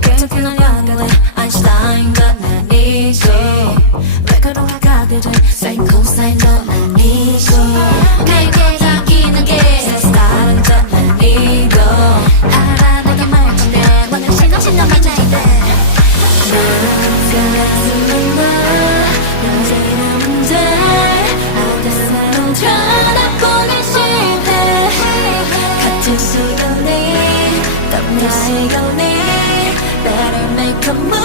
괜찮구나 양gal에 아인슈타인과 난 이지 왜 걸어가게 돼 사인 코사인도 아니고 내게 당기는 게 새 스타일은 전 아니고 알아 내가 말할 건데 너는 신놈신놈한 나이대 난 가슴은 나 문제라면 돼 어디서는 전화보기 싫대 같은 시간이 같은 시간이 Better make a move.